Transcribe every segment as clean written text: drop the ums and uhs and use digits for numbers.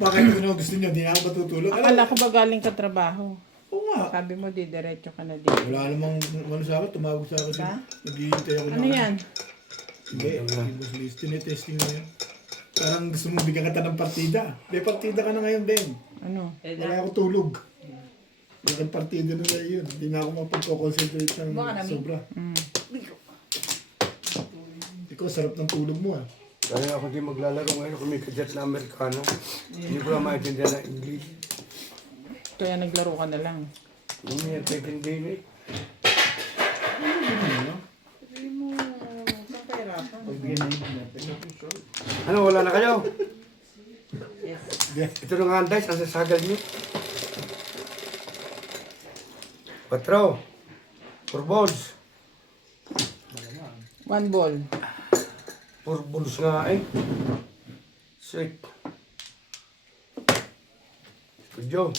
Bakit ano gusto nyo? Di na ako matutulog? Akala ko ba galing ka trabaho? Oo nga. Sabi mo, didiretso ka na dito. Wala namang ano sa akin, tumawag sa akin. Ha? Naghihintay ako Ano yan? Hindi, boss list. Tinetesting na yan. Parang gusto mong bigyan kita ng partida. May partida ka na ngayon, Ben. Ano? Wala akong tulog. Bakit partida na na yun? Hindi na ako mapagko-concentrate ng sobra. Ikaw, sarap ng tulog mo ah. Kaya ako di maglalaro ngayon kung may kadyat na Amerikano. Hindi ko na maintindihan ng English. Kaya naglaro ka na lang. Hindi yan maintindihan eh. Sabi mo, saan kahirapan? Pagbigyan na yun. Ano, wala na kayo? Yes. Ito na nga guys, nasa sagal niyo. Patro. 4 balls. 1 ball. 4 balls nga eh. Sweet. Studio.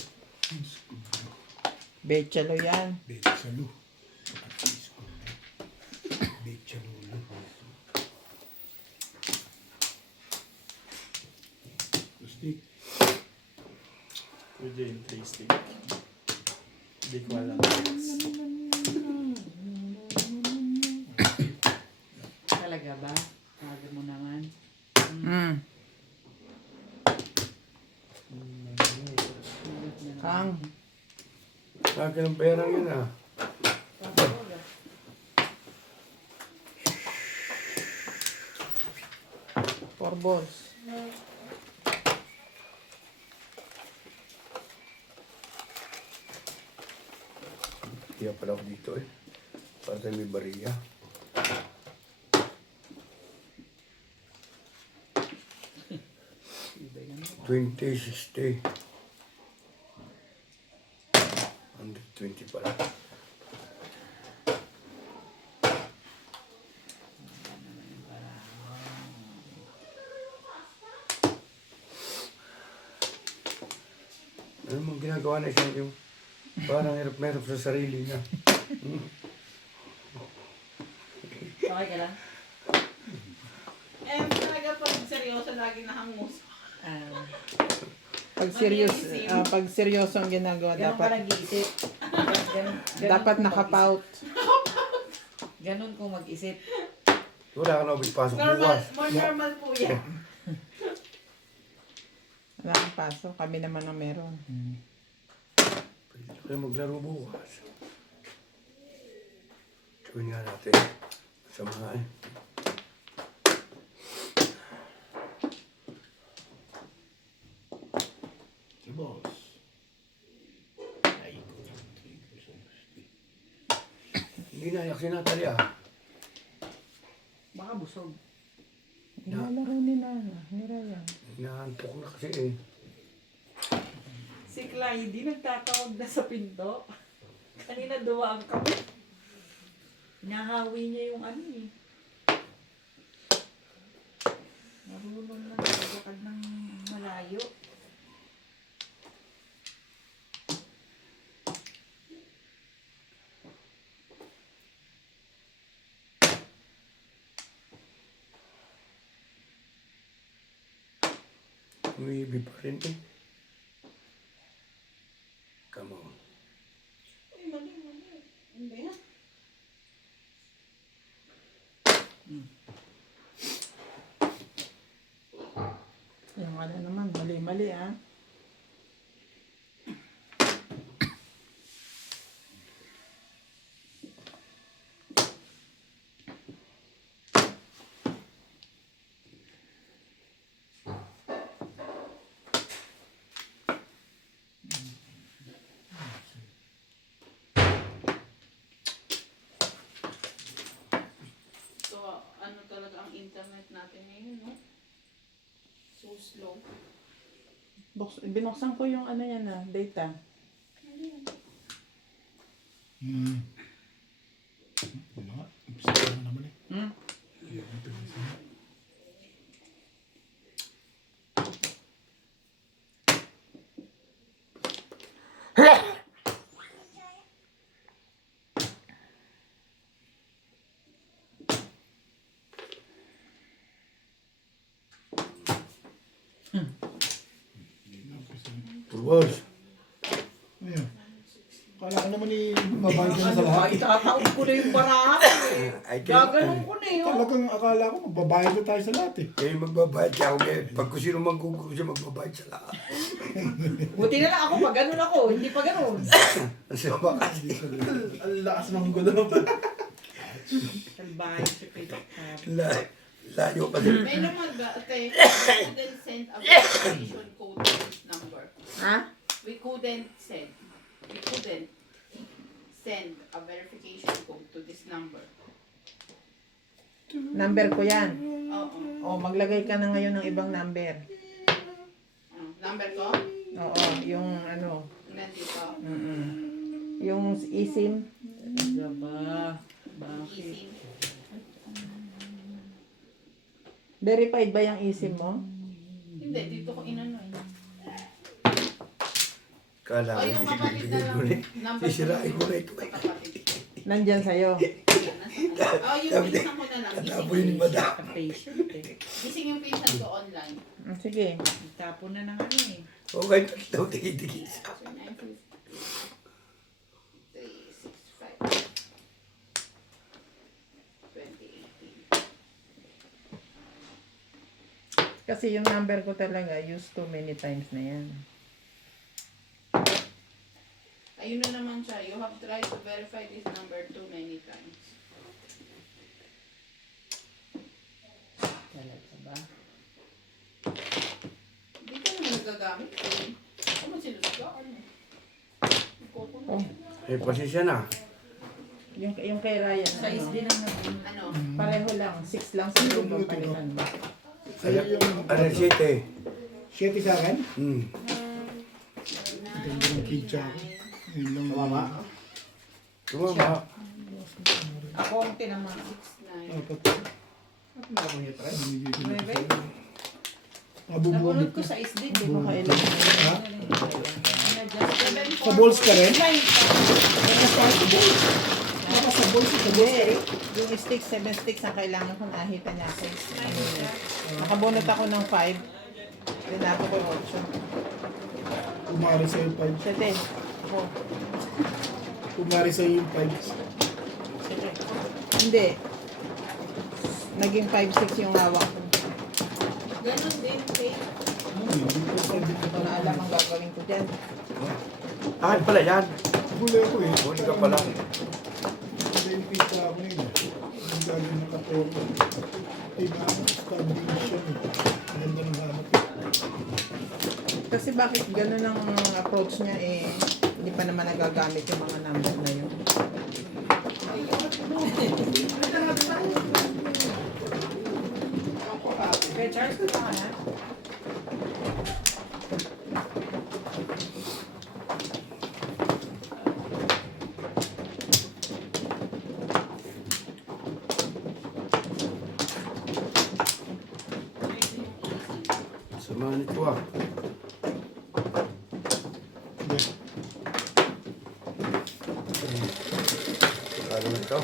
Bechalo yan. Bechalo. Bechalo. Gusti. Pwede yung tasting. Hindi ko alam. Talaga ba? Sabi mo naman. Mm. Kang. Sa akin ang pera yun ah. Four balls. Kaya pala ako dito eh. Para tayo may bariya. $20.60. 120 pala. Ano mong ginagawa na isang yung parang hirap-merap sa sarili niya. Okay ka lang? Talaga pag seryoso, laging nahangus. Pag seryoso ang ginagawa, Ganun ka dapat nag-iisip. dapat nakapout. Ganun kung mag-isip. Wala ka na pasok Normal, bukas. more normal po yan. Wala kang paso. Kami naman ang meron. Pwede na kayo maglaro bukas. Gawin nga natin. Masama nga eh. Si boss. Ay, Hindi na, yak si Natalie ah. Baka busog. Nilalaro ni Nana. Ni Ryan. Inaantok na kasi eh. Si Clyde, nagtatawag na sa pinto. Kanina duwaan kami. Nahawi niya yung ano eh. Marunong na naglakad ng malayo. Umiibi pa rin eh. Come on. Uy, mali. Ano ba yan? Yung ano naman, mali-mali ah. So, ano talaga ang internet natin ngayon, no? So slow. Binuksan ko yung ano yan ah, data. Wala nga. Umpisa na naman eh. Hmm? Ito na siya. Tours. Ayun. Kala ko naman mabayad ka na sa lahat. Itataon ko na yung barahan. Ay, Gaganon ko na yun. Talagang akala ko magbabayad na tayo sa lahat eh. kayo magbabayad ka ako ngayon. Pag kung sino maguguro siya, magbabayad sa lahat. Buti na lang ako, pag ganun ako, hindi pa ganun. Kasi bakas. Ang lakas ng gulo. Salbahay si Peter. Layo pa din. May naman ba, okay, we couldn't send a verification code to this number. Ha? We couldn't send a verification code to this number. Number ko yan. Oo. O, maglagay ka na ngayon ng ibang number. Number ko? Oo, yung ano. Nandito. Yung eSIM. Diba? Bakit? Easy. Verified ba yung eSIM mo? Hindi, dito ko inano eh. Kala ko O yung kapatid na lang. Number Sisirain ko na ito. Kapatid. Nandyan sa'yo. Oh, yung pinsan ko na lang. Apo yun ni madam. Ang patient eh. Gising yung pinsan ko online. Sige. Tapon na ng ano eh. Okay, ito, tigil-tigil. 365. 2018. Kasi yung number ko talaga, used too many times na yan. Ayun na naman siya. You have tried to verify this number too many times. Talaga ba? Hindi ka naman nagagamit. Ano man sinusugaan mo? Oh, Eh, pasensya na. yung kay Ryan, Size ano, din ang nabun. Ano? pareho lang. 6 lang sa loob palitan ba? Sa'yo yung Ano, 7? 7 sa akin. Ganda ng kitsa ako. Yun lang. Mama. Tumama. Ako ang tinama. 9. Apat. Ano na ako niya try? Binigay ko na. Nueve? Mabubunot Nabunod ko. ko sa isdin. Hindi ko kailangan. Ha? Seven, Sa balls ka rin? Baka sa balls, sa balls ka rin? Yung sticks, 7 sticks ang kailangan ko, nakita niya ako. Nakabunot ako ng 5. Pinako ko 8. Kumari sa'yo yung 5. Sete. Ako. Kumari sa'yo yung 5. Hindi. Naging 5-6 yung hawak ko. Ganon din, Faith. Hindi ko na alam ang gagawin ko dyan. Ah, pala yan. Huli ako eh. Huli ka pala. Huli yung pizza ako na yun. Ang gagawin na katorto. Ay, stabilization eh. Ganda ng hanap eh. Kasi bakit gano'n ang approach niya eh, hindi pa naman nagagamit yung mga number na yun. Kaya Charles, ko pa na. Samahan nito ah. Ano ito?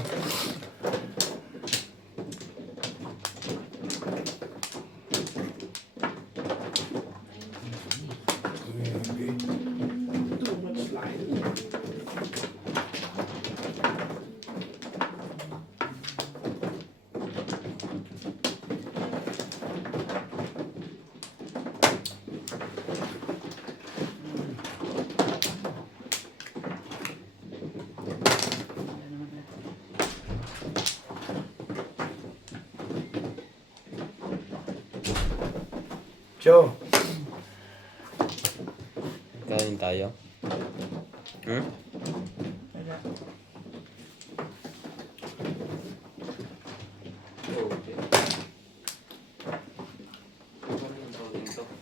Joe, Kain tayo. Hmm? Wala.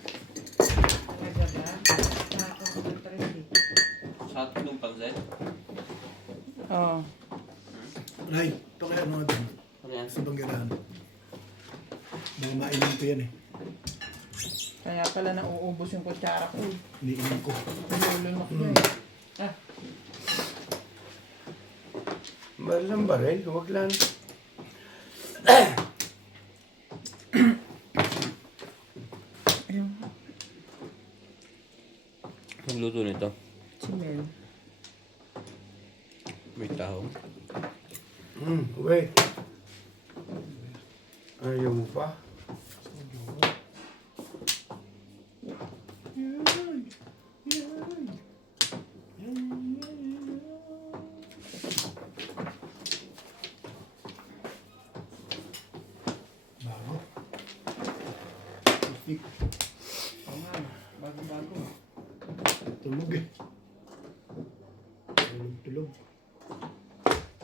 Talaga ba? Nakakot ng tres eh. Sa atin yung pansit? Oo. Ray, ito kaya ano natin. Ano yan? Sa banggarahan. Baka mainom ko yan eh. Kaya pala nauubos yung kutsara ko. Iniinom ko. Nilulunok ko eh. mahal lang ba rin? Huwag lang. Nagluto nito. Si Mel. May tahong. Wait. Ayaw mo pa? Bago. Stick. Bago-bago. Tulog eh. Tulog.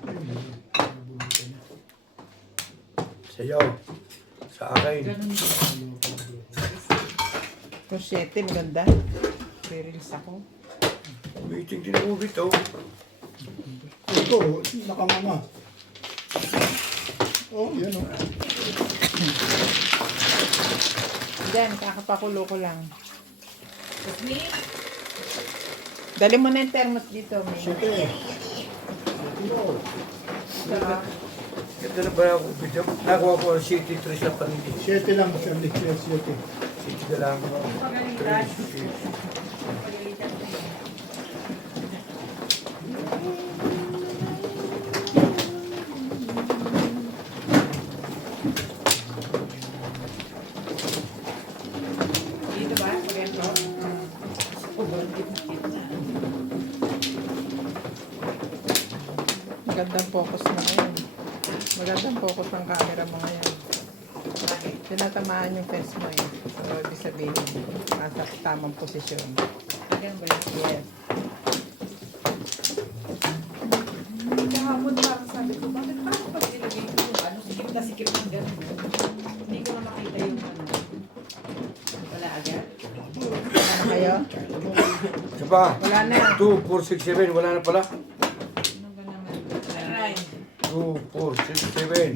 Ayun, nabunutan niya. Sayaw. Sa akin. Kung 7, maganda. Re-reels ako. Waiting din ako bito. Ito, nakamama. Oh, yan o. Diyan, kakapakulo ko lang. Excuse me? Dali mo na yung thermos dito, May. Siyete. Ganda na ba ako bito? Nakuha ko ang City 3 sa panili. Siyete lang, Charlie. Siyete. City ka lang. Pagalitan. 3, 6. Pagalitan ko yun. Dito ba? Pagalitan? Magandang focus mo ngayon. Magandang focus ng camera mo ngayon. Bakit? Tinatamaan yung face mo eh. So, ibig sabihin, nasa tamang posisyon. Ganun ba yun? Yes. Kahapon parang sabi ko, bakit parang pag nilagay ko yung ano, sikip na sikip ng gano'n. Hindi ko na makita yung ano. Wala agad? Wala na kayo? Isa pa. Wala na. 2, 4, 6, 7. Wala na pala. Ano ba naman? Aray. 2, 4, 6, 7.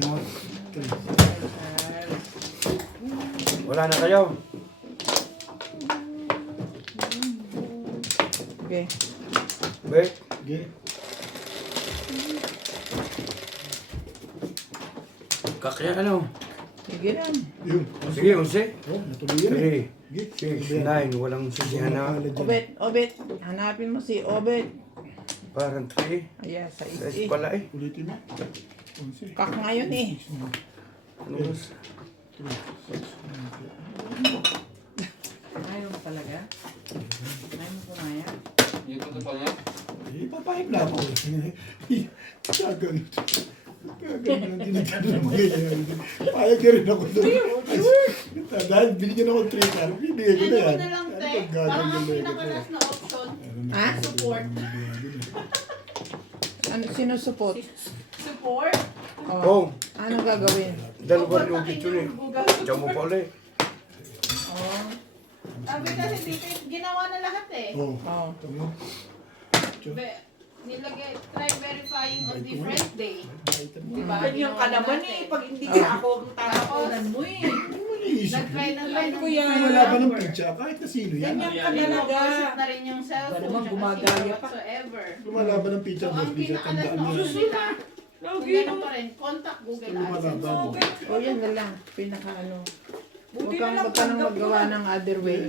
Wala na kayo. Okay. Wait. Okay. Kakaya ano? Sige lang. Yun. Sige, 11. Oh, natuloy yan eh. 3, 6, 9. Walang sisihan na. Obet, Obet. Hanapin mo si Obet. Parang 3. Ayan, sa 6 is pala eh. Ulitin mo. 11. Kak ngayon eh. Ano mas? Ayaw mo talaga? Ayaw mo pumaya? Yung totoo niya? Eh, papayag na ako. Gagawin. Gagawin ang ginagano ng mga ganyan. Payag na rin ako doon. Dahil binigyan ako ng 3 car, bibigyan ko na yan. Ano na lang, te? Ano Parang ang gagawin ko? pinakalas na option. Ha? Support. Ano, sinusupot? Support? Oh. Oh, Anong gagawin? dalawa yung dito eh. Diyan mo pala eh. Oh. Sabi kasi dito, ginawa na lahat eh. Oh, Oh. tama. Nilagay, try verifying on different day. Diba? Ganyan ka Ginawa naman natin. eh. Pag hindi ka ako ang tatapunan mo eh. Ano mo naisip? Nag-try na try Ko ng yan. Kung wala pa ng pizza, kahit na sino yan. Ganyan ka talaga. Pinopose na rin yung Ba cellphone, naman, tsaka gumagaya sino pa. whatsoever. Kung wala pa ng pizza, So, ang pizza, pinakalas tandaan na mo option yan. nila, kung gano'n pa rin, contact Google AdSense. Lumalaban. Oh, yan na lang. Pinaka ano. Huwag Buti kang na lang huwag ka nang tanggap maggawa mo. ng other way.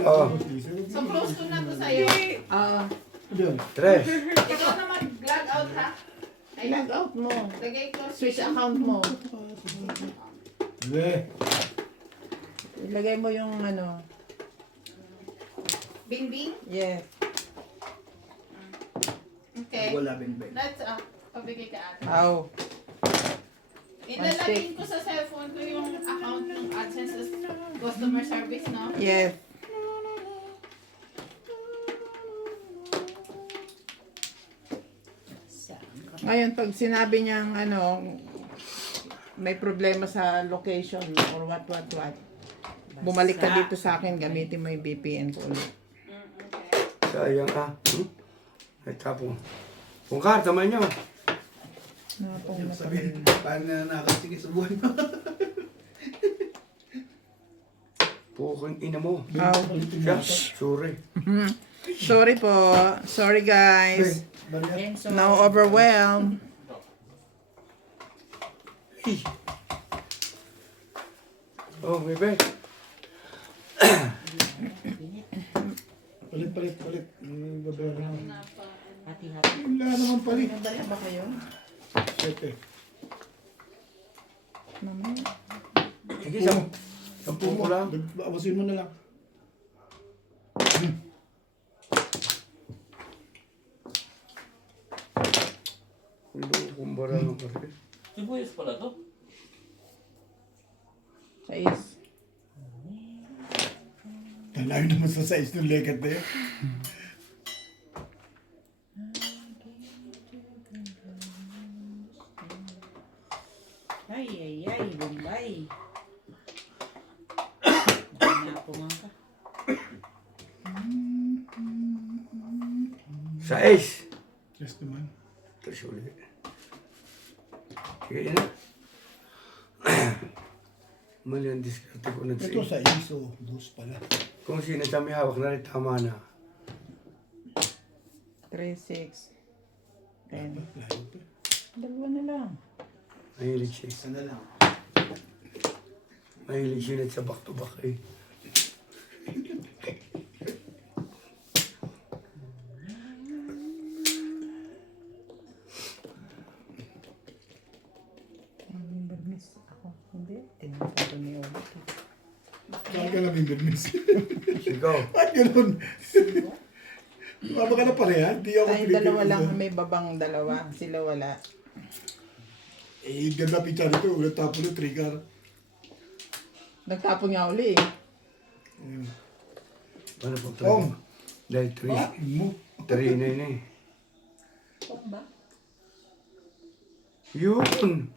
Oh. So, close to na to sa'yo. Ah, Yan. 3. Ikaw na mag-log out ha. Ay, log out mo. lagay ko. Switch account mo. Hindi. Ilagay mo yung ano. Bing-bing? Yes. Okay. Wala bing That's pabigay ka ate. Aw. Ilalagin ko sa cellphone ko yung account ng AdSense as customer service, no? Yes. Ngayon, pag sinabi niyang ano, may problema sa location or what, bumalik ka dito sa akin, gamitin mo yung VPN ko ulit. Okay. Sayang ah. Ay, tapong. Kung ka, tama nyo. Napong na Sabihin, paano na nakasige sa buhay mo? Puking ina mo. Aw. Siya, sorry. Sorry po. Sorry guys. Enzo. Now overwhelmed. Oh, bebe. Palit. Babayaran mo. Hati-hati. Wala naman palit. Nabalik ba kayo? 7. Mamaya. Sige, 10 ko lang. Awasin mo na lang. Hindi ko kumbara ng kasi. Sibuyas pala to. 6. Kalayo naman sa size ng legat na yun. Ay, Bombay. Napungan ka. 6. Yes naman. Terus ulit. Sige na. Mali ang diskarte ko Ito nag-6. sa ISO. 2 pala. Kung sino siya may hawak na rin, tama na. 3, 6. 10. Layo pa. Dalawa na lang. Mahilig siya. Isa na lang. Mahilig siya net sa back-to-back eh. Bermis ako. Hindi. Tinatay ko ni Obat. Bakit ka namin bermis? Sigaw. Bakit ganun? Mama ka na pareha? Di ako Tayong dalawa lang. May babang dalawa. Sila wala. Eh, ganda picture nito. Ulit tapo ng trigger. Nagtapon nga uli eh. Ano po ito? Tom. Dahil Mo. 3 na yun eh. Pong ba? Yun!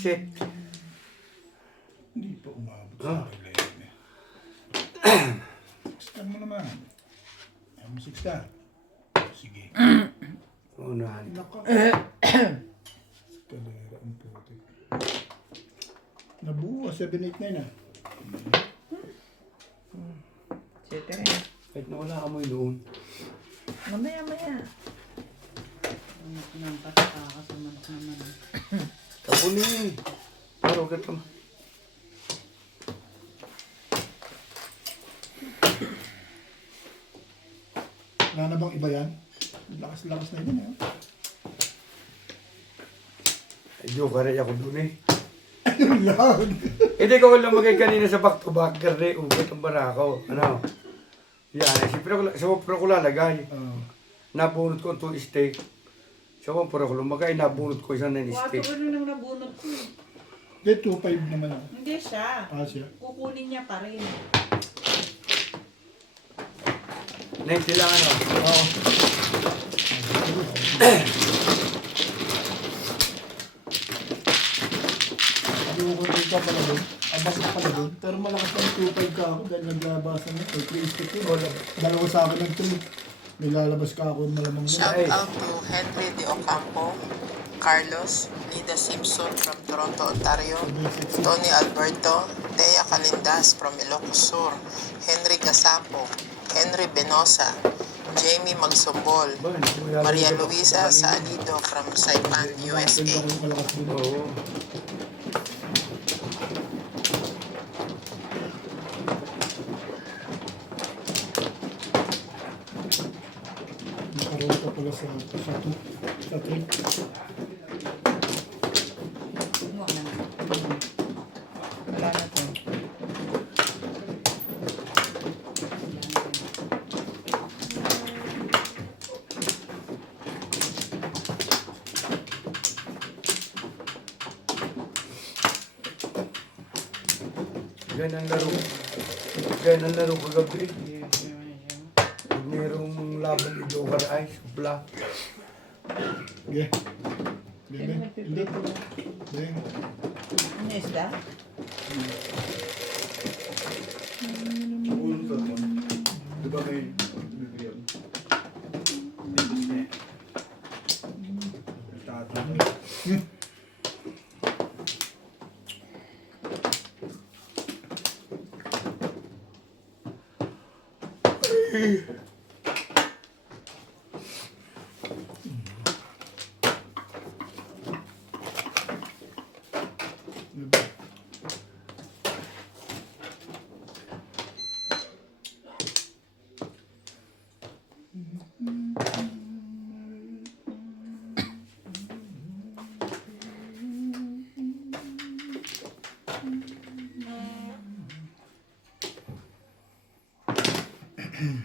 Shit! Hindi pa umabot Ah. sa akin ngayon eh. Scan mo naman. Ayaw mo 6 star. Sige. Unahan. Naka. Kalera ang puti. Nabuo. 789 ah. 7 rin. Kahit na wala amoy doon. Mamaya. Ano nang patakakasaman naman. Tapunin eh. Pero ka ito. Wala na bang iba yan? Lakas na yun eh. Joke rin ako doon eh. Ayun lang. Hindi ko lumagay kanina sa back-to-back. Kasi ugat ang barako. Ano? Yan. Siyempre ko lalagay. Nabunot ko itong steak. Siyempre ko lumagay. Nabunot ko isang na steak. 4 ulo nang nabunot ko. Hindi, 2.5 naman ah. Hindi siya. Siya. Kukunin niya pa rin. 90 lang ano. Oo. Ayoko rin ka pala doon. Abas ka pala doon. Pero malakas ang 2.5 ka ako dahil naglabasan na. May 3 stick yun. Dalawa sa akin ng 3. May lalabas ka ako malamang na. Shout out to Henry De Ocampo, Carlos, Nida Simpson from Toronto, Ontario, Tony Alberto, Thea Calindas from Ilocos Sur, Henry Gasapo, Henry Benosa, Jamie Magsumbol, Maria Luisa Salido from Saipan, USA. Malakas din. Oo. Nakaroon ka pala sa 3. Ano ka naman? Wala na to. Ganyan ang laro kagabi. Pag mayroong laban ni Joker ay supla. Okay. Hindi. Hindi. Ano isda? Ulo to to. Di ba may bibigyan? May gusto eh. Tatapos. Bebe.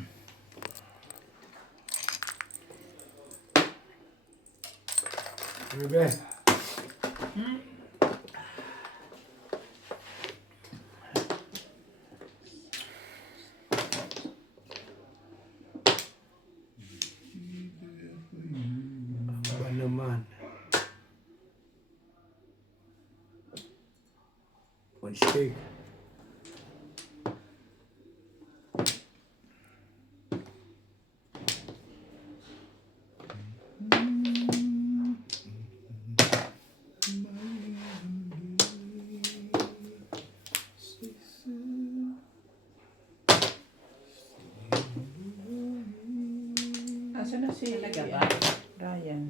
Ba naman? One steak. Asa na si Talaga ba? Ryan?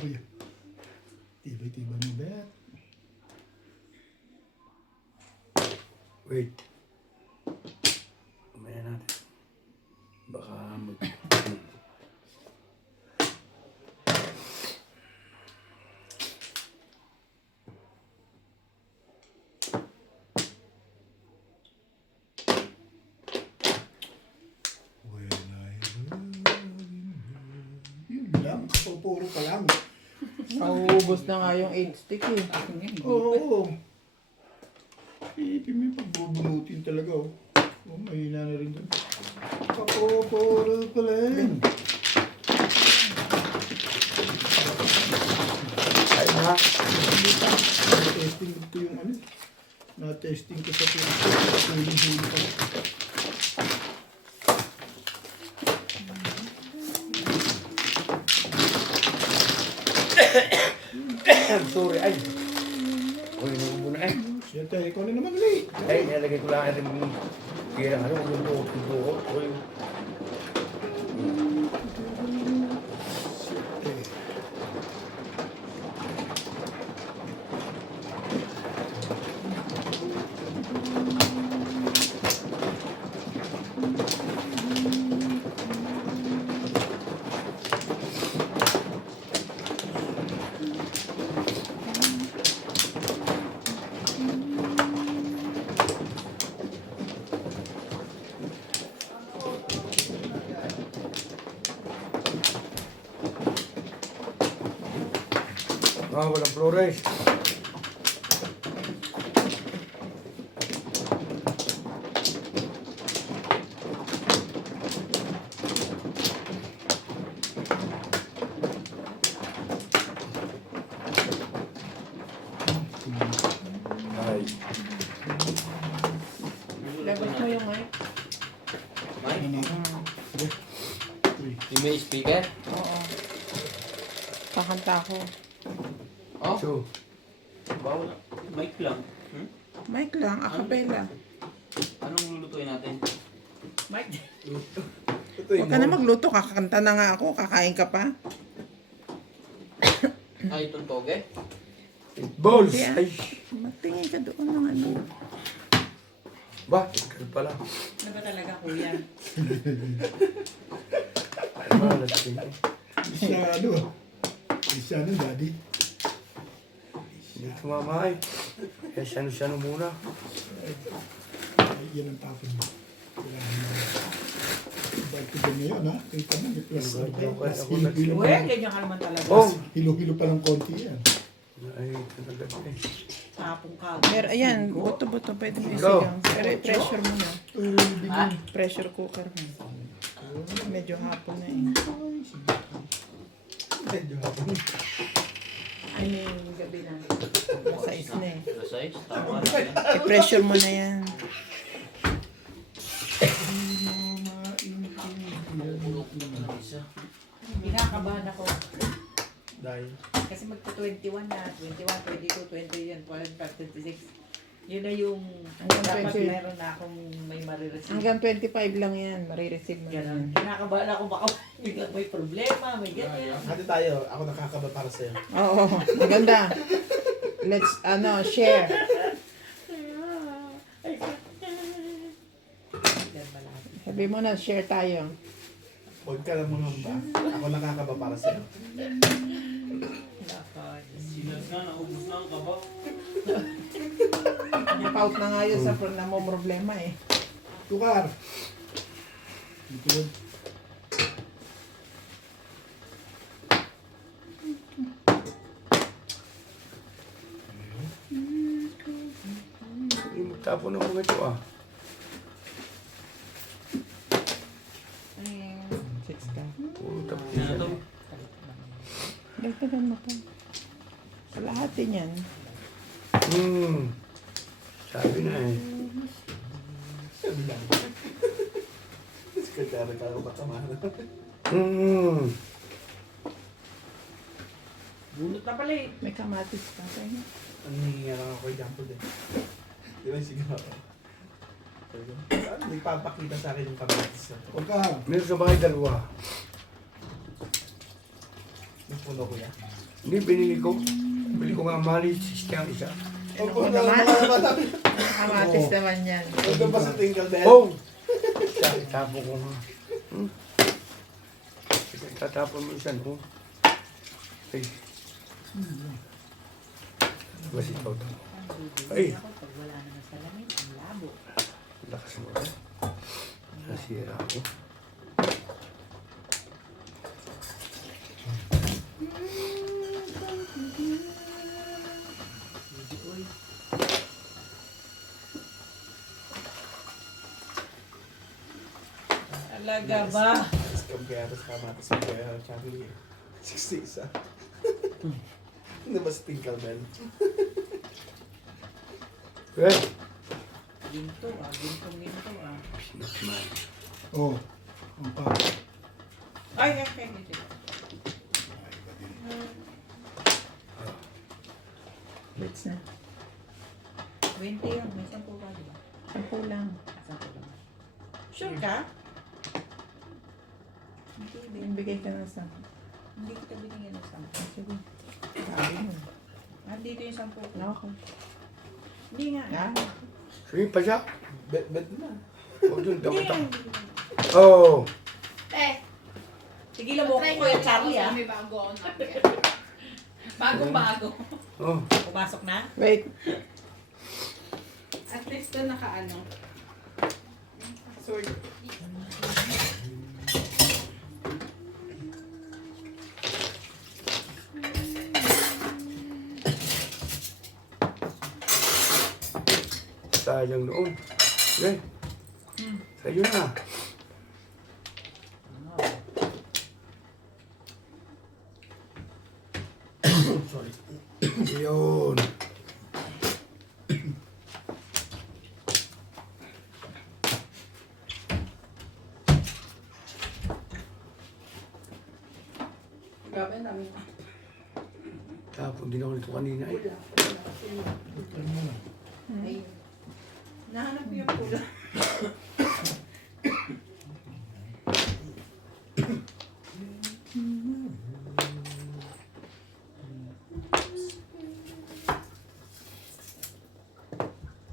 Kuya. Tibay-tibay mo, Bet. Wait. Mamaya natin. Baka mag... Yun lang, puro pa lang. Nauubos na nga yung 8 stick eh. Oo. Iipin mo yung pagbubunutin talaga, oh. Oh, mahina na rin doon. Puro pa lang. Ay na. Na-testing ko yung ano. Na-testing ko sa huling-huli pa. Sorry, ay. Uy, muna eh. Siya tayo, ikaw na naman ulit. Ay, nilagay ko lang rin yung kira ano, yung buhok. Uy. Ah, walang Flores. Ay, Labas mo yung mic. Yung may speaker? Oo. Kakanta ako. Oh, so, bawal. Mic lang. Mic lang, acapella. Anong lulutuin natin? Mike, Huwag ka na magluto, kakakanta na nga ako, kakain ka pa. Ay, itong toge? balls! Yeah. Ay, Magtingin ka doon ng ano. ba, ikal pala. ano ba talaga kuya? Ay, malas din. Isa ano, isa ano, daddy. Hindi tumamay. Kaya siyano-siyano muna. Ay, yan ang tapon mo. Kailangan mo. Balik ko din ngayon, ha? Kita mo, may plus. Ano ba, joke, Plus ako hilo-hilo Uy, pa lang. ganyan ka naman talaga. Oh! Hilo-hilo pa lang konti yan. Ay, talaga eh. Tapong ka. Pero ayan, buto-buto, pwede mo Go. isigang. Pero i-pressure mo na. Ah, Pressure cooker mo. Medyo hapon na eh. Medyo hapon. I mean, gabi na. Size na eh. Size? Tama na yan. I-pressure mo na yan. Kinakabahan ako. Dahil. Kasi magta-21 na. 21, 22, 20, 26. Yun na yung Hanggang dapat 20. meron na akong may marireceive. Hanggang 25 lang yan, marireceive mo na yan. Ganun. Kinakabahan ako baka biglang may problema, may ganyan. Hati tayo. Ako nakakaba para sa'yo. Oo, maganda. Let's, share. Yan malapit. Sabi Sabi mo na, share tayo. Huwag ka lang mangamba. Ako nakakaba para sa'yo. Sinas nga, naubos na ang kaba. Ipaut na nga yun sa na mo problema eh. Tukar. Dito yun. Hindi magtapon ng mga ito ah. Six ka. Puro tapos Ano yan to? eh. Dagdagan mo pa. Kalahatin yan. Sabi na eh. Sabi lang. Sekretary ka ako patamahan. Bunot na pala eh. May kamatis pa. Kaya. Ang hihinga lang ako kay Jampo din. Di ba siguro? Nagpapakita sa akin yung kamatis na to. Tukar. Meron sa bahay dalawa. Yung puno ko yan. Hindi, binili ko. Bili ko nga mali, 60 ang isa. Opo Ano naman? naman. Kamatis naman yan. Ito ba sa Tingle Bell? Oh! Tapo ko nga. Tatapon mo isa, no? Ay. Bas ikaw to. Ay! Pag wala na sa salamin, ang labo. Lakas mo ka. Nasira ako. Talaga ba? Scam kaya ito sa kamatis mo kaya Charlie. 60 isa. Hindi ba sa Tingle Bell? Eh! Ginto ah, ginto ah. Sinakman. Oh. Ang pa. Ay, okay. Bits na. 20 yun, may 10 pa, di ba? 10 lang. 10 lang. Sure ka? Hindi, Bigay ka na sa. hindi kita binigyan ng 10. Sige. Sabi mo. Ah, dito yung 10 ko. Okay. Hindi nga. Ah, Sige pa siya. Bet na. Huwag yun, Hindi dapat nga. ako. Oh! Tigilan mo ko, Kuya Charlie ah. May bago ako na. Bagong-bago. Oh! Pumasok na? wait. At least na nakaano. Sword. Sayang noon. Eh! Sa'yo na. Sorry. Yun. Grabe, ang dami. Tapon din ako nito kanina eh. Ay. Nahanap ko yung pula.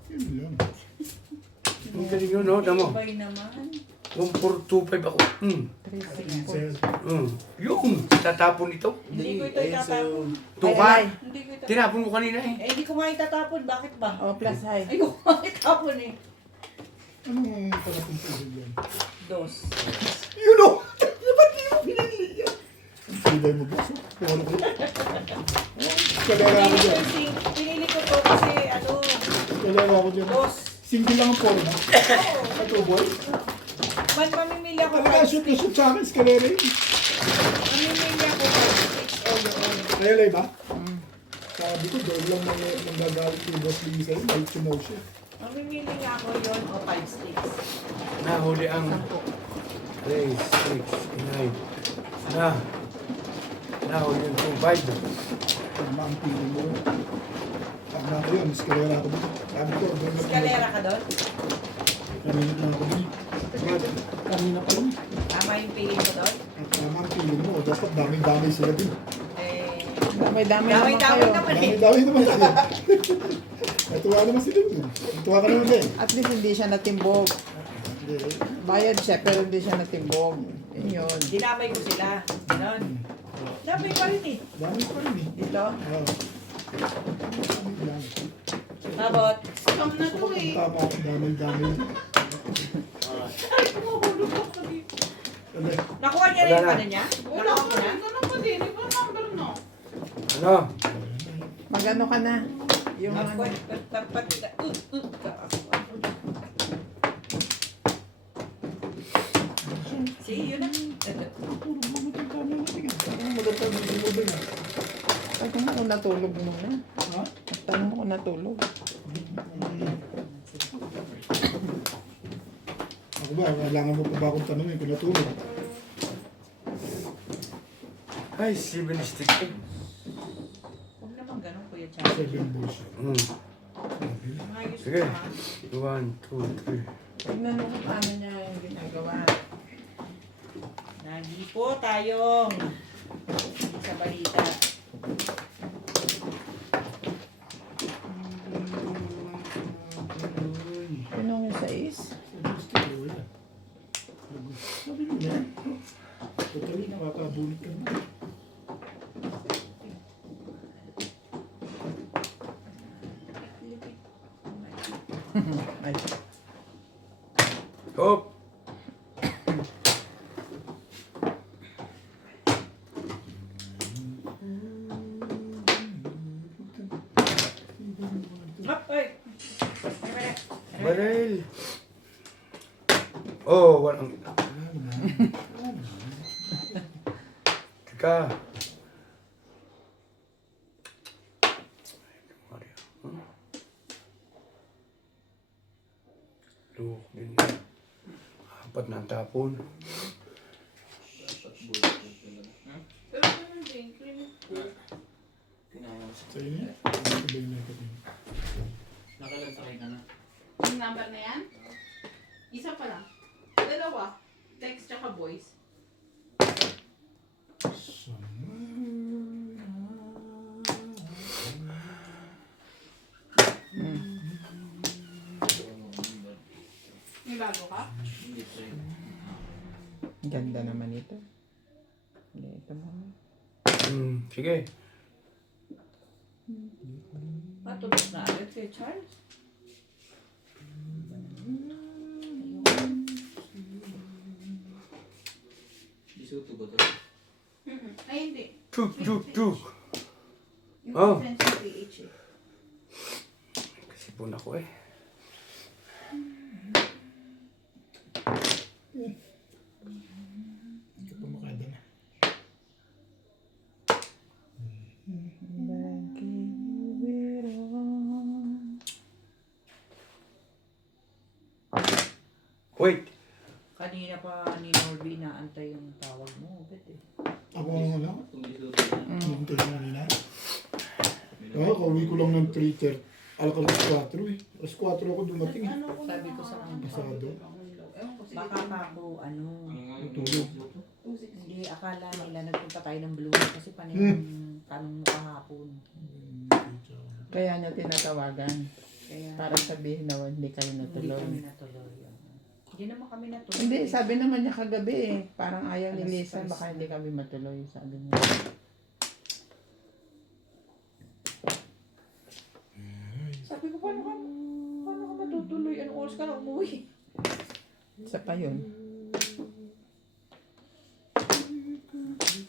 Yun lang. Ang galing yun, no? Tamo. Sabay naman. 1425 ako. 3, 6, 4. Yung tatapon ito. Hindi ko ito itatapon. Tukar. Hindi ko itatapon. Tinapon mo kanina eh. Eh, hindi ko nga itatapon. Bakit ba? Oh, plus high. Ay, ko nga itapon eh. Anong pagkapuntusin yan? Dos. You know! Ba't di mo pinili yan? Ang pilay mo gusto. Puwala ko yan. Kalera ako dyan. Pinili ko to kasi ano, Kalera ako dyan. dos. Single lang ang forma. Ay, two boys. Mamimili ako Talaga, shoot na shoot sa akin. Kalera yun. Mamimili ako 5, 6 all on. Kaya ba? Sabi ko, doon lang manggagalit yung boss Lee sa'yo. May tumaw siya. Mamimili nga ako yun o 5 sticks. Nahuli ang 3, 6, 9. Nahuli yung 2, 5. Tama ang pili mo. Tama ko yun. Eskalera ako dito. Sabi ko, doon na Eskalera ka doon? Kanina na ako dito. Kanina pa lang. Tama yung pili mo doon? At tama ang pili mo. Dapat daming-dami sila din. Eh, Damay-damay naman damay-damay kayo. naman eh. Dami naman sila. Natuwa naman sila. Natuwa ka naman din. At least hindi siya natimbog. Bayad siya, pero hindi siya natimbog. Yun yun. Dinamay ko sila. Ganon. Damay pa rin eh. Dami pa rin eh. Dito. Oo. Mabot. Scam na to eh. Tama ako, dami. Ay, kumahulog ako sa dito. Sabi, Nakuha niya rin Wala yung na. ano niya? Wala Nakuha ko mo na? rin. Ganun pa din. Iba number no. Ano? Magano ka na? Yung ano. Nakuha. See, yun na. puro mga tama natin. Ang magandang mo din ah. Tanong mo kung natulog muna. Ha? Tanong mo kung natulog. Ako ba, kailangan mo pa ba akong tanongin kung natulog? Ay, 7 stick. Huwag naman ganun, Kuya Charlie. 7 balls. Ayos Sige. ka. 1, 2, 3. Tignan mo kung paano niya yung ginagawa. Lagi po tayong sa balita. Ano yung sais? Sabi mo na. Totally, nakakabulit ka na. Ay, Hop! Hop, ay! Baril! Oh, walang... Teka. Look, yun yun. Apat na ang tapon. Pero ganun din. Sa inyo? Sabi na ito. Nakalagsakay ka na. Yung number na yan? Isa pa lang. Dalawa. Text tsaka voice. May bago ka? Hindi sa'yo. ganda naman ito. Hindi, ito mo. Sige. Patulog na agad kay Charles. Isuto ba ito? Ay, hindi. Chuk, chuk, chuk. Yung Oh. difference sa PH eh. Kasi po na ko eh. Hindi ka pa makadala. Wait. Kanina pa ni Norby naantay yung tawag mo. Bet eh. Ako ang ano? Kung isuto na. Hintay ko kanina. Oo, kauwi ko lang ng 3:30. Alas 4 eh. Alas 4 ako dumating eh. Sabi ko sa kanya. Pasado. Baka pa ako, ano, Natulog. hindi, akala nila nagpunta tayo ng Blue kasi tanong mo kahapon. Kaya niya tinatawagan. Kaya, Para sabihin na hindi kayo hindi kami natuloy. natuloy. Hindi naman kami natuloy. Hindi, sabi naman niya kagabi eh. Parang ayaw ni Alas Lisa, tres. baka hindi kami matuloy. Sabi niya. Sabi ko, paano ka matutuloy? Anong oras ka na umuwi? Isa pa yun.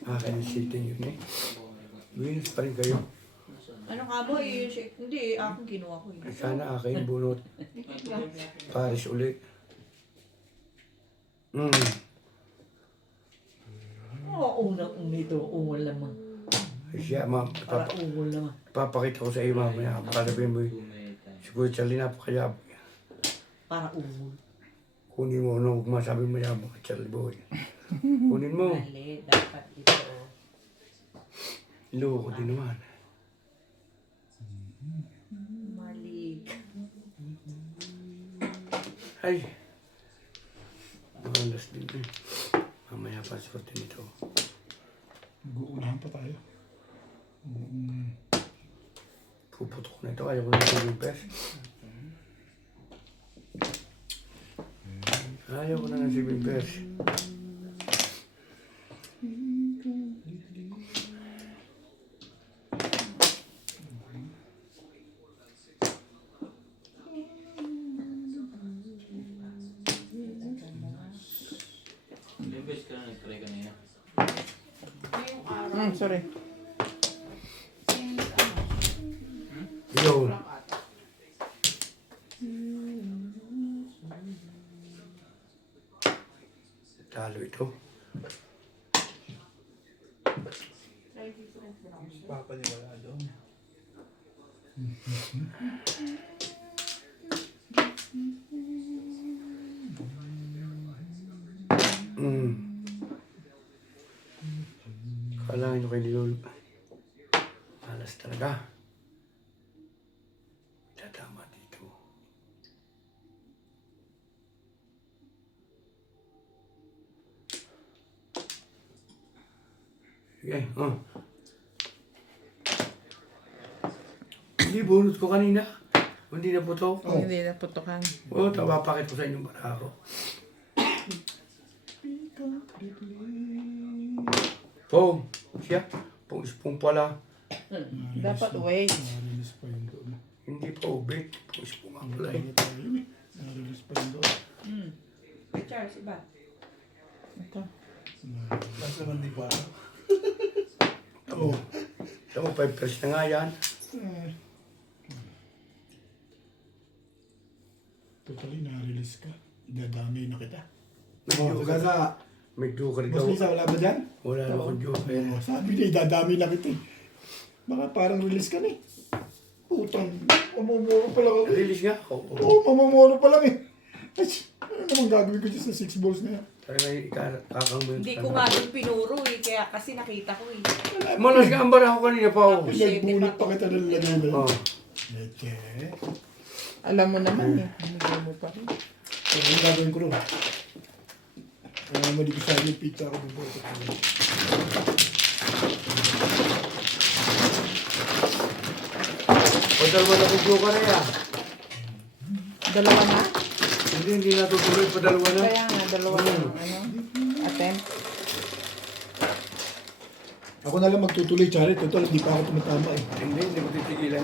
Akin yung sitting yun eh. Venus pa rin kayo. Ano ka mo eh? Hindi, akong kinuha ko eh. Sana akin bunot. Paris ulit. Oo, nito, ungol naman. Siya, ma'am. Para ungol naman. Papakita ko sa iyo mamaya. Baka sabihin mo eh. Si Kuya Charlie napakayab. Para ungol. Kunin mo, ano, huwag masabi mo yan, mga Charlie boy. Kunin mo. Mali, dapat ito. Loko din naman. Mali. Ay. Malas din eh. Mamaya pa swerte nito. Mag-uunahan pa tayo. Puputok na ito. Ayaw ko na ito yung pes. Ayaw ko na ng 7 pairs. Ilang beses ka na nag-try kanina? Ngayong araw. Sorry. Since ano, Yun. lang ata. Talo ito. Try different browser. Papaniwala doon. Mm. Kailangan nyo kay Lolo. Malas talaga. Tatama dito. Sige, Hindi, bunot ko kanina. Hindi na putok. Kung hindi na putukan. Oo, tapapakit ko sa inyong barako. Pong, siya. Pong ispong pala. Dapat wait. Na-release pa yun doon. Hindi pa ubik. Pong ispong ang pala eh. Na-release pa yun doon. Hey, Charles, iba. Ito. Mas naman di ba? Oo. Tama, 5 pairs na nga yan. Totally, na-release ka. Idadamay na kita. Medyo ka. Gaga. Medyo ka rin Boss daw. Lisa, wala ba dyan? Wala na akong joker. Sabi niya, idadamay na kita eh. Baka parang release ka na eh. Putang, mamumuro pa lang ako. Release nga ako. Oo, mamumuro pa lang eh. Ay, ano namang gagawin ko dyan sa 6 balls na yan? Talaga kakang mo. Hindi ko nga din pinuro eh, kaya kasi nakita ko eh. Malas ka ang barako kanina pa ako. Nagbunot pa kita ng lagay na yun. Oh. Leche. Alam mo naman eh. Hindi mo pa rin. So, ano gagawin ko nun? Mali ko sa'yo yung pizza ako bubuhay ko. O dalawa na kong joker na yan. Dalawa na? Hindi natutuloy pa dalawa na. Kaya nga, dalawa na. Attempt. Ako na lang magtutuloy, Charit. Total, hindi pa ako tumatama eh. Hindi ko titigilan.